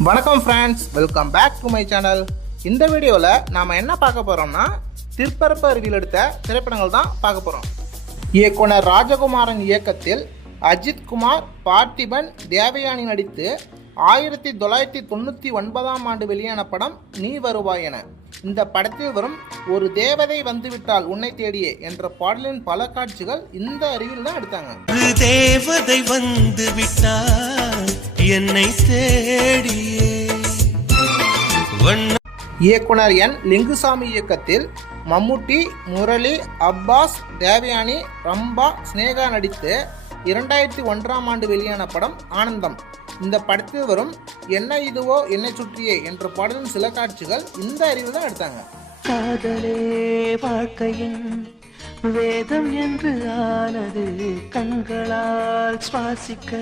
வணக்கம் friends welcome back to my channel இந்த வீடியோவில் நாம் என்ன பார்க்க போகிறோம்னா திருப்பரப்பு அருவியில் எடுத்த திரைப்படங்கள் தான் பார்க்க போகிறோம் இயக்குனர் ராஜகுமாரன் இயக்கத்தில் அஜித் குமார் பார்த்திபன் தேவயானி நடித்து ஆயிரத்தி தொள்ளாயிரத்தி தொண்ணூற்றி ஒன்பதாம் ஆண்டு வெளியான படம் நீ வருவாய் என. இந்த படத்தில் வரும் ஒரு தேவதை வந்துவிட்டால் உன்னை தேடியே என்ற பாடலின் பல காட்சிகள் இந்த அருவியில் தான் எடுத்தாங்க தேவதை வந்து விட்டால் என்னை தேடியே. இயக்குனர் என் லிங்குசாமி இயக்கத்தில் மம்முட்டி முரளி அப்பாஸ் தேவயானி ரம்பா ஸ்னேகா நடித்து இரண்டாயிரத்தி ஒன்றாம் ஆண்டு வெளியான படம் ஆனந்தம். இந்த படத்தில் வரும் என்ன இதுவோ என்னை சுற்றியே என்ற பாடலின் சில காட்சிகள் இந்த அறிவில் தான் எடுத்தாங்க. காதலே வாழ்க்கையின் வேதம் என்று ஆனது கண்களால் சுவாசிக்க